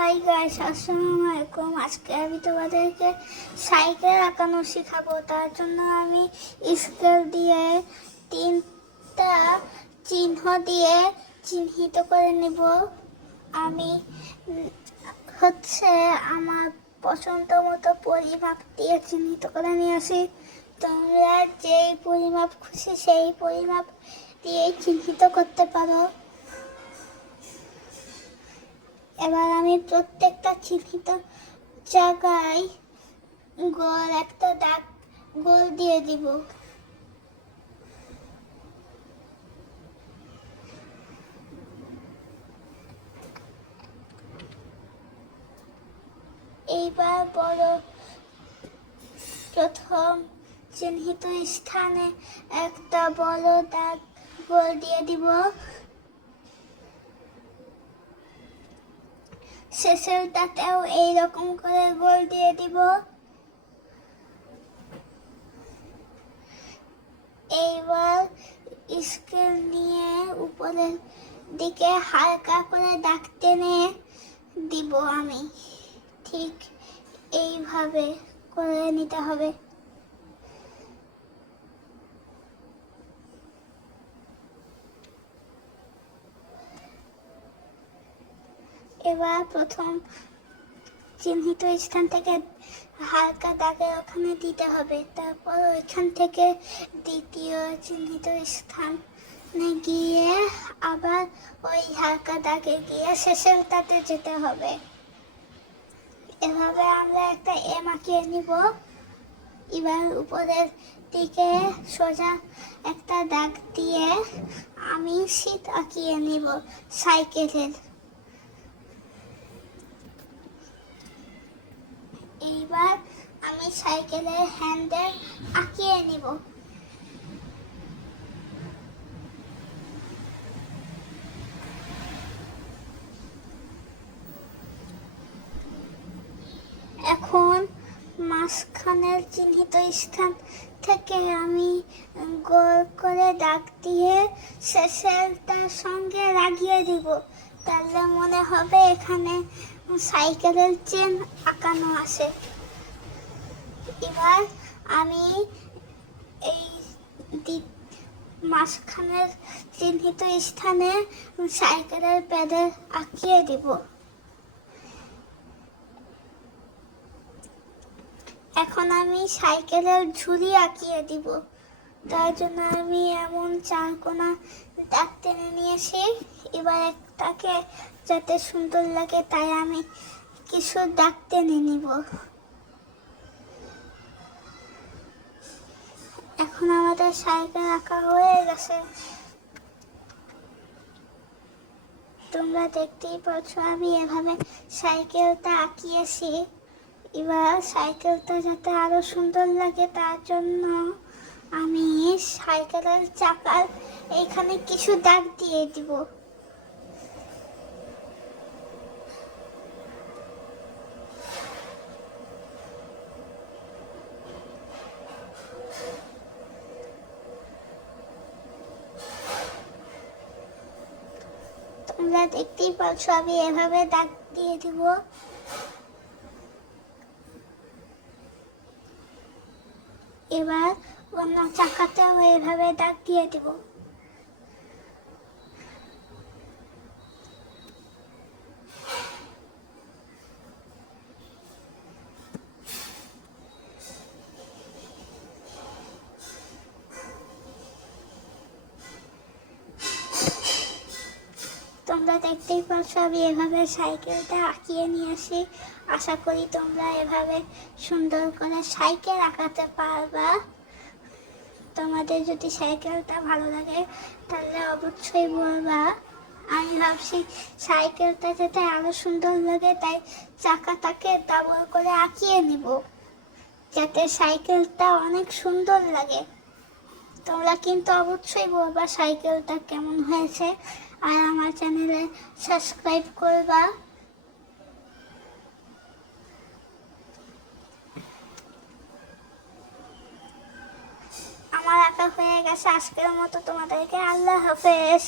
Hi guys, আসসালামু আলাইকুম। আজকে আমি তোমাদেরকে সাইকেল আঁকানো শেখাবো। তার জন্য আমি স্কেল দিয়ে 3টা চিহ্ন দিয়ে চিহ্নিত করে নেব। আমি আমার পছন্দ মতো পরিমাপ দিয়ে চিহ্নিত করে নিয়ে আসি। তোমরা যেই পরিমাপ খুশি সেই পরিমাপ দিয়ে চিহ্নিত করতে পারো। এবার আমি প্রত্যেকটা চিহ্নিত জায়গায় একটা দাগ গোল দিয়ে দিব। এইবার প্রথম চিহ্নিত স্থানে একটা বড় দাগ গোল দিয়ে দিব। শেষেরটাতেও এইরকম করে গোল দিয়ে দিব। এইবার স্কেল নিয়ে উপরের দিকে হালকা করে দাগ টেনে দিব। আমি ঠিক এইভাবে করে নিতে হবে। এবার প্রথম চিহ্নিত স্থান থেকে হালকা দাগে ওখানে দিতে হবে। তারপর ওইখান থেকে দ্বিতীয় চিহ্নিত স্থানে গিয়ে আবার ওই হালকা দাগে গিয়ে শেষেরটাতে যেতে হবে। এভাবে আমরা একটা এম আঁকিয়ে নিব। এবার উপরের দিকে সোজা একটা দাগ দিয়ে আমি শীট আঁকিয়ে নিব সাইকেলের। এইবার আমি সাইকেলের হ্যান্ডেল আঁকিয়ে নিব। এখন মাঝখানের চিহ্নিত স্থান থেকে আমি গোল করে দাগ দিয়ে শেষেরটার সঙ্গে লাগিয়ে দিব। তাহলে মনে হবে এখানে সাইকেলের চেন আঁকানো আছে। এবার আমি এই মাঝখানের চিহ্নিত স্থানে সাইকেলের প্যাডেল আঁকিয়ে দিব। এখন আমি সাইকেলের ঝুলি আঁকিয়ে দিব। তার জন্য আমি এমন 4 কোণা দাগ টেনে নিয়েছি। এবার একটাকে যাতে সুন্দর লাগে তাই আমি কিছু দাগ টেনে নিব। এখন আমাদের সাইকেল আঁকা হয়ে গেছে। তোমরা দেখতেই পাচ্ছ আমি এভাবে সাইকেলটা আঁকিয়েছি। এবার সাইকেলটা যাতে আরো সুন্দর লাগে তার জন্য আমি সাইকেলের চাকার এখানে কিছু দাগ দিয়ে দিব। তোমরা দেখতেই পাচ্ছ আমি এভাবে দাগ দিয়ে দিব। এবার অন্য চাকাতেও এভাবে দাগ দিয়ে দিব। তোমরা দেখতেই পাচ্ছ আমি এভাবে সাইকেলটা আঁকিয়ে নিয়ে আসি। আশা করি তোমরা এভাবে সুন্দর করে সাইকেল আঁকাতে পারবা। তোমাদের যদি সাইকেলটা ভালো লাগে তাহলে অবশ্যই বলবা। আমি ভাবছি সাইকেলটা যাতে আরো সুন্দর লাগে তাই চাকাটাকে ডাবল করে আঁকিয়ে নিব যাতে সাইকেলটা অনেক সুন্দর লাগে। তোমরা কিন্তু অবশ্যই বলবা সাইকেলটা কেমন হয়েছে আর আমার চ্যানেলে সাবস্ক্রাইব করবা। আমার আঁকা হয়ে গেছে। আজকের মতো তোমাদেরকে আল্লাহ হাফেজ।